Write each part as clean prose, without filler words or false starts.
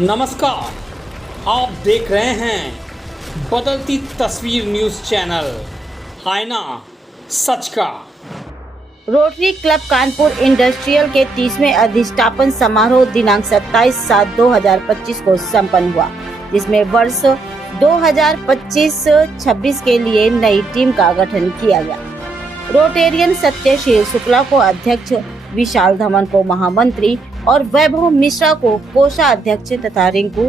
नमस्कार, आप देख रहे हैं बदलती तस्वीर न्यूज़ चैनल, आईना सच का। रोटरी क्लब कानपुर इंडस्ट्रियल के 30वें अधिष्ठापन समारोह दिनांक 27/7/2025 को संपन्न हुआ, जिसमें वर्ष 2025-26 के लिए नई टीम का गठन किया गया। रोटेरियन सत्यशील शुक्ला को अध्यक्ष, विशाल धवन को महामंत्री और वैभव मिश्रा को कोषाध्यक्ष तथा रिंकू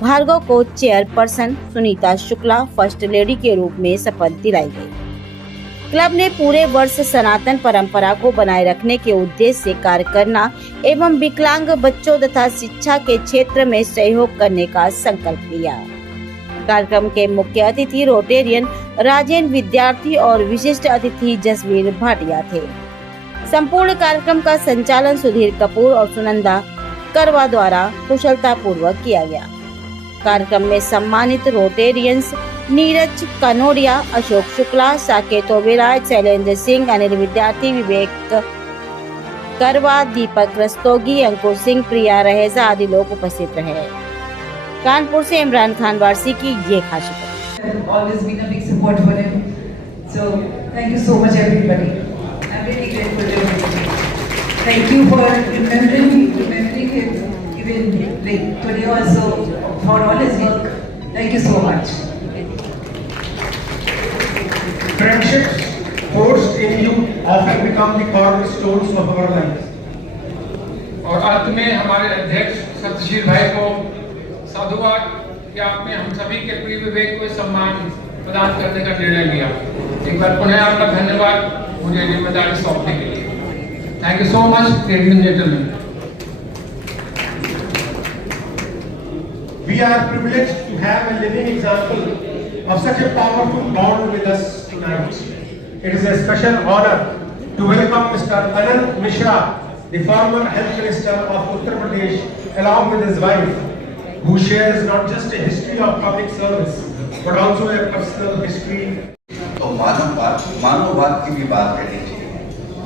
भार्गव को chairperson, Sunita Shukla first lady के रूप में शपथ दिलाई गई। क्लब ने पूरे वर्ष सनातन परंपरा को बनाए रखने के उद्देश्य से कार्य करना एवं विकलांग बच्चों तथा शिक्षा के क्षेत्र में सहयोग करने का संकल्प लिया। कार्यक्रम के मुख्य अतिथि रोटेरियन राजेंद्र विद्यार्थी और विशिष्ट अतिथि जसवीर भाटिया थे। संपूर्ण कार्यक्रम का संचालन सुधीर कपूर और सुनंदा करवा द्वारा कुशलता पूर्वक किया गया। कार्यक्रम में सम्मानित रोटेरियंस नीरज कनोडिया, अशोक शुक्ला, साकेत ओबेरॉय, शैलेंद्र सिंह, अनिल विद्यार्थी, विवेक करवा, दीपक रस्तोगी, अंकुर सिंह, प्रिया रहेजा आदि लोग उपस्थित रहे। कानपुर से इमरान खान वारसी की ये खास report. Always been a big support for him. So thank you so much everybody. I'm really grateful to everybody. Thank you for remembering him even like today also for all his work. Thank you so much. Friendships forged in you often become the cornerstones of our lives. और अंत में हमारे अध्यक्ष सत्यशील भाई को साधुवाद कि आपने हम सभी के प्रिय विवेक को सम्मान प्रदान करने का निर्णय लिया। एक बार पुनः आपका धन्यवाद मुझे जिम्मेदारी सौंपने के लिए। Thank you so much ladies and gentleman. We are privileged to have a living example of such a powerful bond with us tonight. It is a special honor to welcome Mr. Anand Mishra, the former Health Minister of Uttar Pradesh, along with his wife, who shares not just a history of public service, but also a personal history. तो मानववाद की भी बात करनी चाहिए।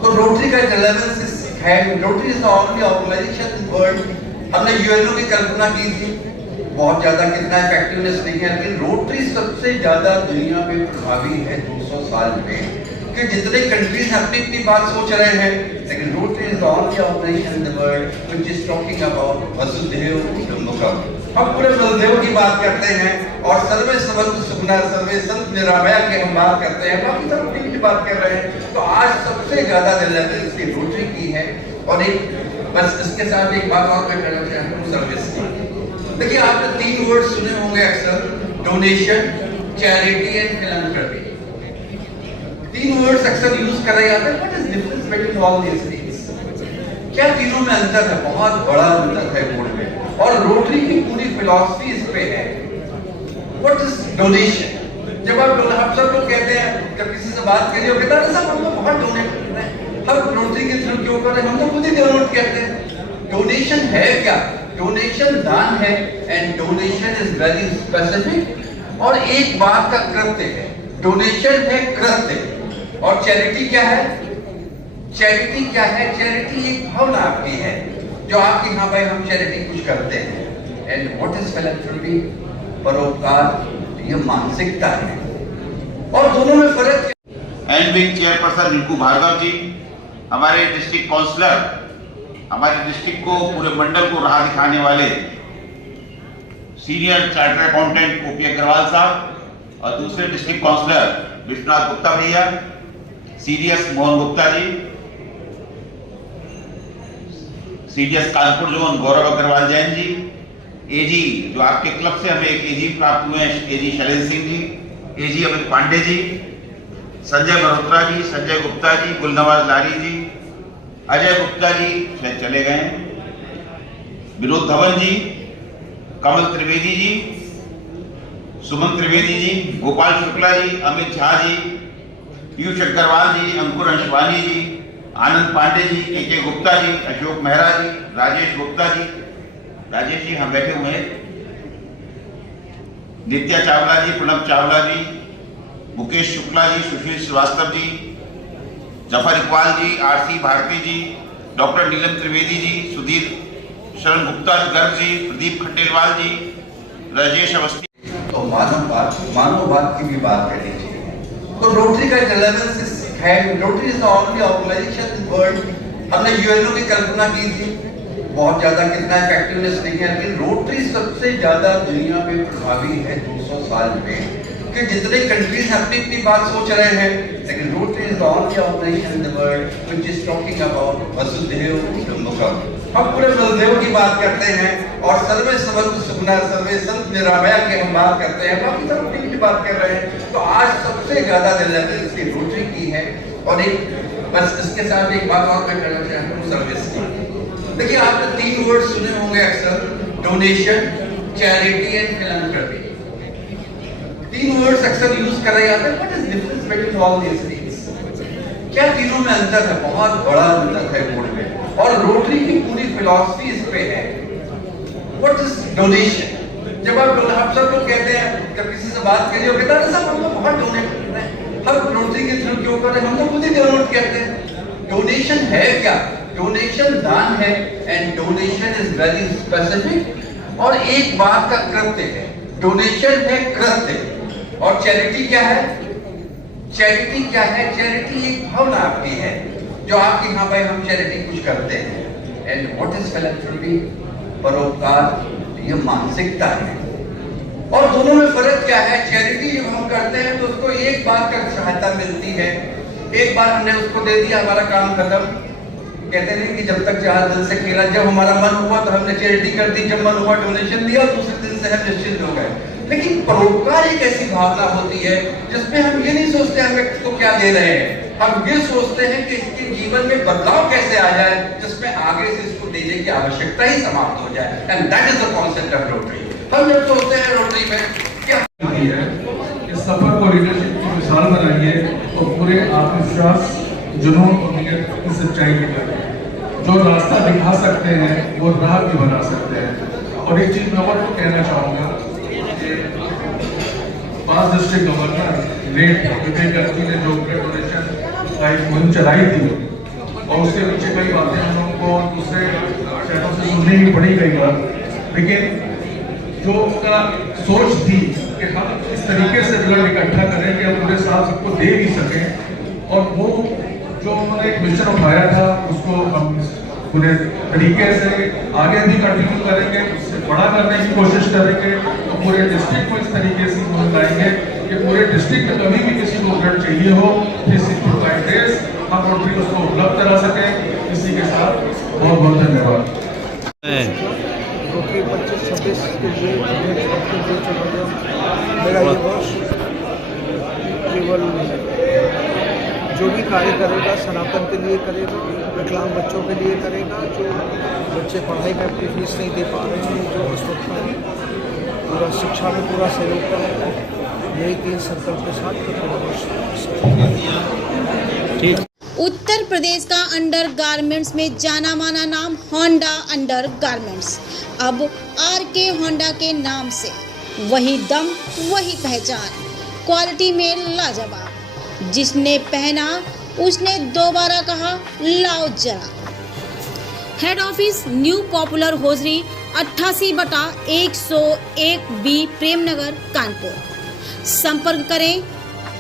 तो rotary का relevance है। Rotary is the only organization in world. हमने यूएनओ की कल्पना की थी, बहुत ज्यादा कितना इफेक्टिवनेस नहीं है, लेकिन रोटरी सबसे ज्यादा दुनिया में प्रभावी है 200 साल में, कि जितने कंट्रीज अपनी अपनी बात सोच रहे हैं, लेकिन Rotary is the only organization in the world which is talking about वसुधैव कुटुंबकम। हम पूरे वसुधैव की बात करते हैं और सर्वे समंत सुखना सर्वे संत निरामया की हम बात करते हैं, बाकी सब अपनी की बात कर रहे हैं। तो आज सबसे ज्यादा रेलेवेंस की रोटरी की है। और एक बस इसके साथ एक बात और मैं कहना चाहता हूँ सर्विस की। देखिए, आपने 3 वर्ड सुने होंगे अक्सर, donation, charity and philanthropy. 3 words अक्सर यूज करे जाते हैं। What is difference between all these things? क्या तीनों में अंतर है? बहुत बड़ा अंतर है बोर्ड में। और रोटरी की पूरी फिलॉसफी इस पे है। What is donation? जब आप सब लोग कहते हैं, जब किसी से बात करिए, कहता है सब हम लोग बहुत डोनेट कर रहे हैं, हम रोटरी के थ्रू क्यों कर रहे हैं, हम तो खुद ही डोनेट करते हैं। डोनेशन है क्या? डोनेशन दान है, and donation is very specific और एक बात का कृत्य है। डोनेशन है कृत्य। और चैरिटी क्या है? चैरिटी क्या है? चैरिटी एक भावना आपकी है, जो आपकी हाँ भाई हम चैरिटी कुछ करते हैं। And what is philanthropy? परोपकार, ये मानसिकता है। और दोनों में फर्क है। एनविंग चेयरपर्सन रिंकू भार्गव जी, हमारे डिस्ट्रिक्ट काउंसलर, हमारे डिस्ट्रिक्ट को पूरे मंडल को राह दिखाने वाले senior chartered accountant OP Agarwal साहब, और दूसरे डिस्ट्रिक्ट काउंसलर विश्वनाथ गुप्ता भैया, CDS Mohan Gupta ji, CDS Kanpur zone Gaurav Agarwal Jain ji, AG जो आपके क्लब से हमें एक एजी प्राप्त हुए हैं, एजी शैलेंद्र सिंह जी, एजी अमित पांडे जी, संजय मल्होत्रा जी, संजय गुप्ता जी, गुलनवाज लारी जी, अजय गुप्ता जी शायद चले गए, विनोद धवन जी, कमल त्रिवेदी जी, सुमन त्रिवेदी जी, गोपाल शुक्ला जी, अमित झा जी, पीयूष अग्रवाल जी, अंकुर अंशवानी जी, आनंद पांडे जी, के गुप्ता जी, अशोक मेहरा जी, राजेश गुप्ता जी, राजेश जी हम बैठे हुए हैं, नित्या चावला जी, प्रणब चावला जी, मुकेश शुक्ला जी, सुशील श्रीवास्तव जी, जफर इकबाल जी, आरसी भारती जी, डॉक्टर नीलम त्रिवेदी जी, सुधीर शरण गुप्ता गर्ग जी, प्रदीप खंडेलवाल जी, राजेश अवस्थी। तो मानववाद की भी बात करनी चाहिए। तो रोटरी का रिलेवेंस है, Rotary is the only organization in world. हमने यूएनओ की कल्पना की थी, बहुत ज्यादा कितना इफेक्टिवनेस नहीं है, लेकिन रोटरी सबसे ज्यादा दुनिया में प्रभावी है 200 साल में, कि जितने कंट्रीज अपनी अपनी बात सोच रहे हैं, लेकिन Rotary is the only organization in the world which is talking about वसुधैव कुटुंबकम। हम पूरे वसुधैव की बात करते हैं और सर्वे समर्थ सुखना सर्वे संत निरामया की हम बात करते हैं, बाकी सब अपनी की बात कर रहे हैं। तो आज सबसे ज्यादा रिलेवेंस रोटरी की है। और एक बस इसके साथ एक बात और मैं कहना चाहता हूँ सर्विस की। देखिए आपने 3 वर्ड सुने होंगे अक्सर, donation, charity and philanthropy. 3 words अक्सर यूज करे जाते हैं। What is difference between all these things? क्या तीनों में अंतर है? बहुत बड़ा अंतर है बोर्ड में। और रोटरी की पूरी फिलॉसफी इस पे है। What is donation? जब आप सब लोग कहते हैं, जब किसी से बात करिए कहता है सब हम लोग बहुत डोनेट कर रहे हैं, हम रोटरी के थ्रू क्यों कर रहे हैं, हम तो खुद ही डोनेट करते हैं। डोनेशन है क्या? डोनेशन दान है, and donation is very specific और एक बात का कृत्य है। डोनेशन है कृत्य, और चैरिटी क्या है? चैरिटी क्या है? चैरिटी एक भावना आपकी है जो आपकी, हाँ भाई हम चैरिटी कुछ करते हैं। And what is philanthropy? परोपकार, ये मानसिकता है। और दोनों में फर्क क्या है? चैरिटी जब हम करते हैं तो उसको एक बार का सहायता मिलती है, एक बार हमने उसको दे दिया, हमारा काम खत्म। कहते हैं कि जब तक 4 दिन से खेला, जब हमारा मन हुआ तो हमने चैरिटी कर दी, जब मन हुआ डोनेशन दिया, दूसरे दिन से हम निश्चिंत हो गए। लेकिन परोपकार एक ऐसी भावना होती है जिसमें हम ये नहीं सोचते हम व्यक्ति को क्या दे रहे हैं, हम ये सोचते हैं कि इसके जीवन में बदलाव कैसे आ जाए जिसमें आगे से इसको देने की आवश्यकता ही समाप्त हो जाए। And that is the concept of rotary. हम जब सोचते हैं रोटरी में क्या है, इस सफर को लीडरशिप की मिसाल बनाइए और पूरे आत्मविश्वास, जुनून और नियत की सच्चाई की तरफ जो रास्ता दिखा सकते हैं वो राह भी बना सकते हैं। और एक चीज मैं और कहना चाहूँगा, 5 डिस्ट्रिक्ट गवर्नर लेट विजय गर्ग ने जो ब्लड डोनेशन का एक मुहिम चलाई थी, और उसके पीछे कई बातें हम लोगों को दूसरे शहरों से सुनने की पड़ी कई बार, लेकिन जो उनका सोच थी कि हम इस तरीके से ब्लड इकट्ठा करें कि हम पूरे साल सबको दे भी सकें, और वो जो उन्होंने एक मिशन उठाया था उसको हम पूरे तरीके से आगे भी कंटिन्यू करेंगे, उससे बड़ा करने की कोशिश करेंगे। तो पूरे डिस्ट्रिक्ट को इस तरीके से लाएंगे कि पूरे डिस्ट्रिक्ट में कभी भी किसी को ब्लड चाहिए हो, 365 डेज हम रोटरी उसको उपलब्ध करा सकें। इसी के साथ बहुत बहुत धन्यवाद। रोटरी 25-26 के लिए मेरा ये वर्ष केवल जो भी कार्य करेगा सनातन के लिए करेगा, विकलांग बच्चों के लिए करेगा, जो बच्चे पढ़ाई में अपनी फीस नहीं दे पा रहे हैं, जो इस वक्त में पूरा शिक्षा में पूरा सहयोग करेगा। यही 3 संकल्प के साथ उत्तर प्रदेश का अंडर गारमेंट्स में जाना माना नाम होंडा अंडर गारमेंट्स, अब आरके होंडा के नाम से वही दम वही पहचान, क्वालिटी में लाजवाब। जिसने पहना उसने दोबारा कहा लाओ जरा। Head office new popular hosiery 88/101 B Premnagar Kanpur. संपर्क करें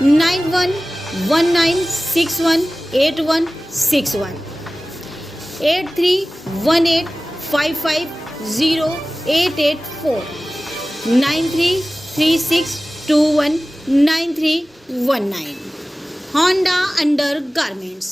9119618161 8318550884 9336219319। Honda under garments.